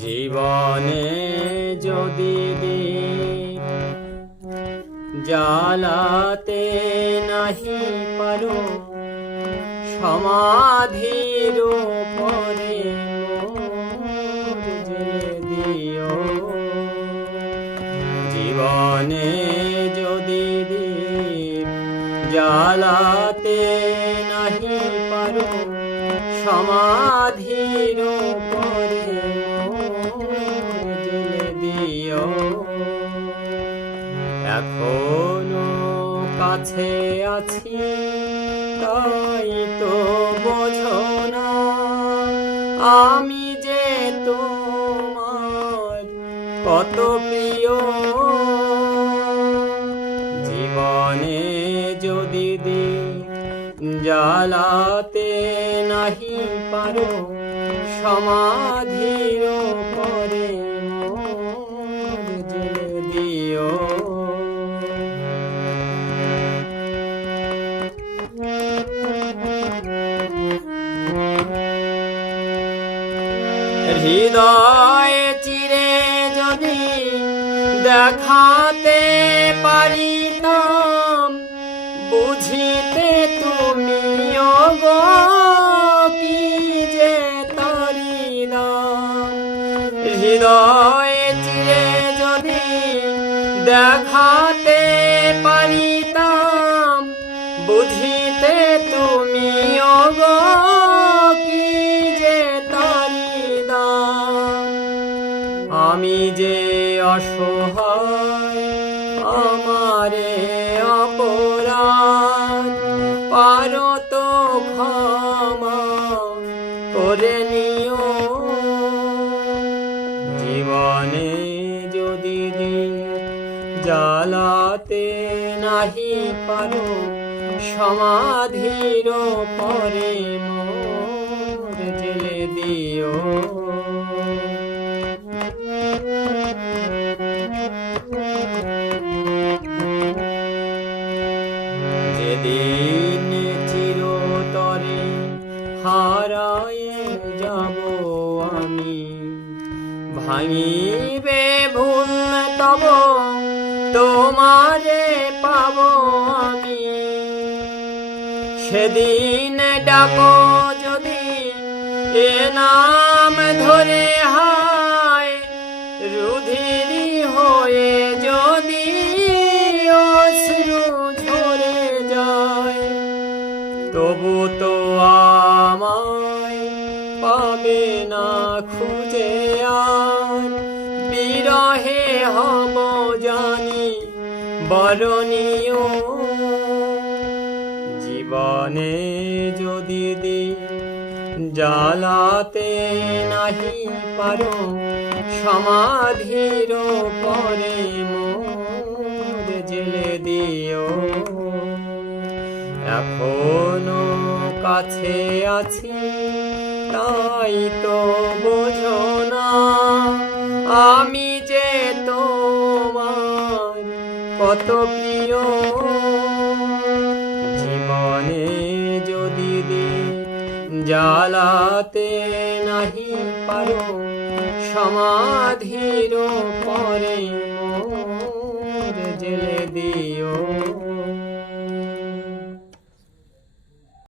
জীবনে যদি দিন জ্বালাতে নাহি পারো, সমাধির পরে মোর জেলে দিও। জীবনে যদি দিন জ্বালাতে নাহি পারো, সমাধির আছি, তাই তো বোঝো না। আমি যে তোমার কত প্রিয়। জীবনে যদি দিন জ্বালাতে নাহি পারো, সমাধির হৃদয় চিরে যদি দেখাতে পারিতাম, বুঝিতে তুমি গো কি যে তারিদাম হৃদয় চিরে যদি দেখাতে পারিতাম আমি যে অসহায়, আমারে অপরাধ, পারো তো ক্ষমা করে নিও। জীবনে যদি দিন জ্বালাতে নাহি পারো, সমাধির পরে মোর জেলে দিও। ভাঙিবে ভুল তব তোমারে পাব আমি। সেদিন ডাকো যদি এ নাম ধরে হায়, রুধিরি হয়ে যদি অশ্রু ঝরে যায়, তবু তো আমায় পাবে না খুঁজে বিরহে হব জানি, বরণীয়। জীবনে যদি দিন জ্বালাতে নাহি পারো, সমাধির পরে মোর জেলে দিও। এখনও কাছে আছি, তাই তো বোঝো না, আমি কত প্রিয়। জীবনে যদি জ্বালাতে নাহি পারো সমাধির পরে মোর জেলে দিও।